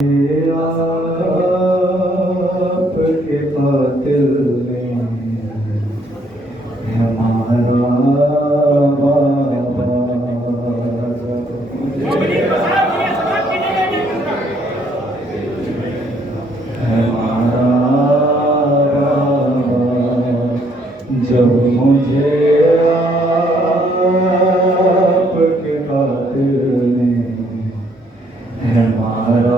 आपके कातिल ने हमारा जब मुझे आपके कातिल ने हमारा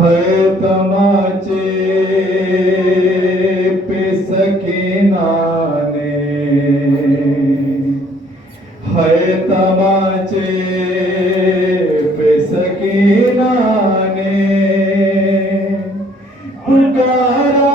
है तमाचे पे सकीना ने, है तमाचे पे सकीना ने पुकारा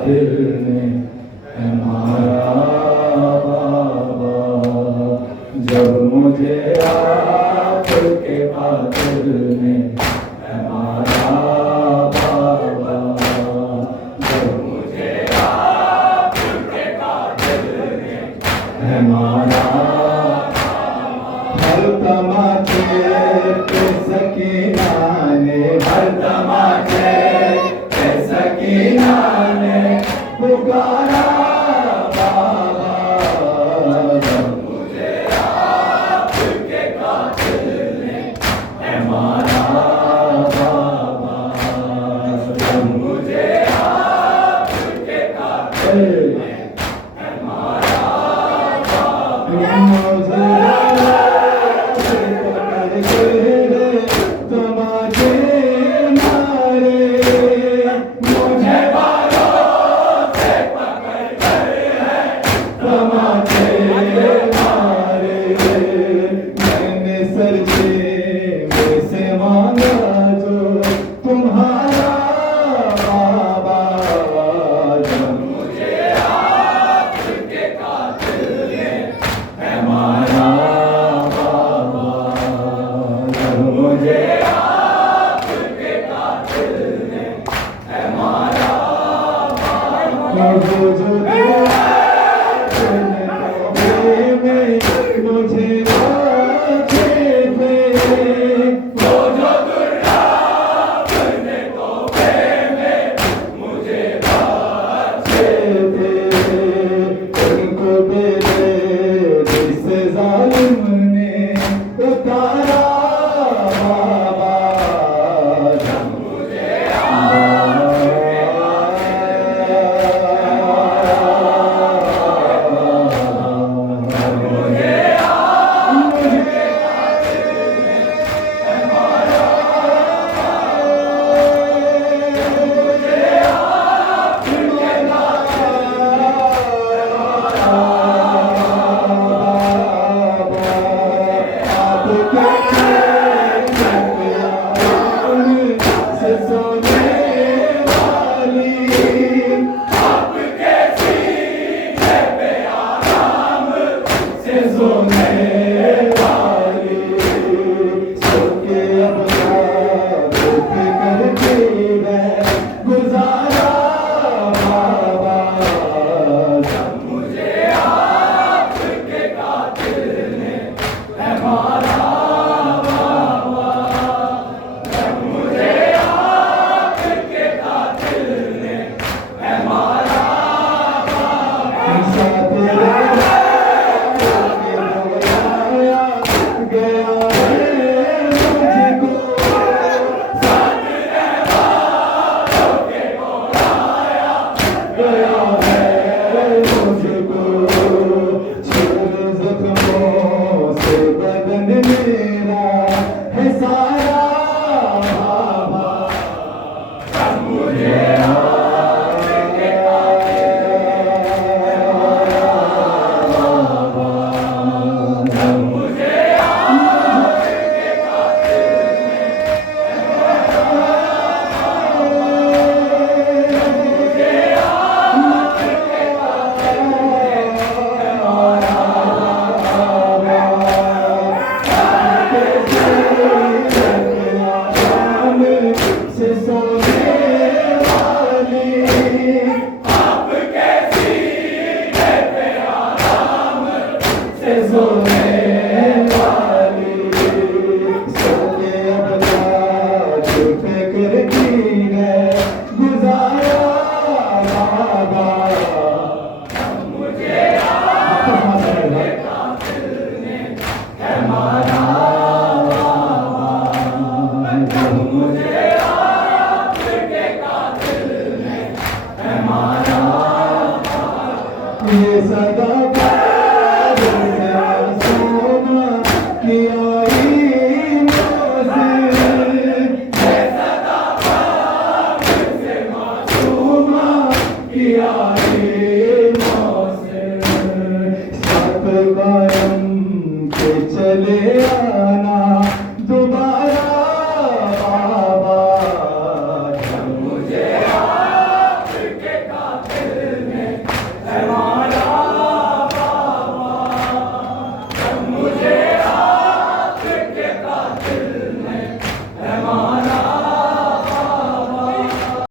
दिल ने हमारा बाबा, जब मुझे आपके कातिल ने हमारा बाबा, जब मुझे आपके कातिल ने हमारा हर तमाचे पे सकीना ने, हर तमाचे पे सकीना पुकारा बाबा, जब मुझे आपके कातिल ने हमारा बाबा, जब मुझे आपके कातिल ने हमारा बाबा, तमाचे मारे मुझे तमाचे मारे, मैंने सरजे में से मांगा जो तुम्हारा बाबा, जब मुझे आपके कातिल ने हमारा बाबा, जब मुझे आपके कातिल ने हमारा बाबा, मुझे राखे थे वो जो दुर्लभ तोहफे में मुझे बाचे थे, उनको बेदर्दी से जालिम ने उतारा बाबा, जब मुझे सदा प्यार से मासूमा की आई नौज़, सदा प्यार से मासूमा की आई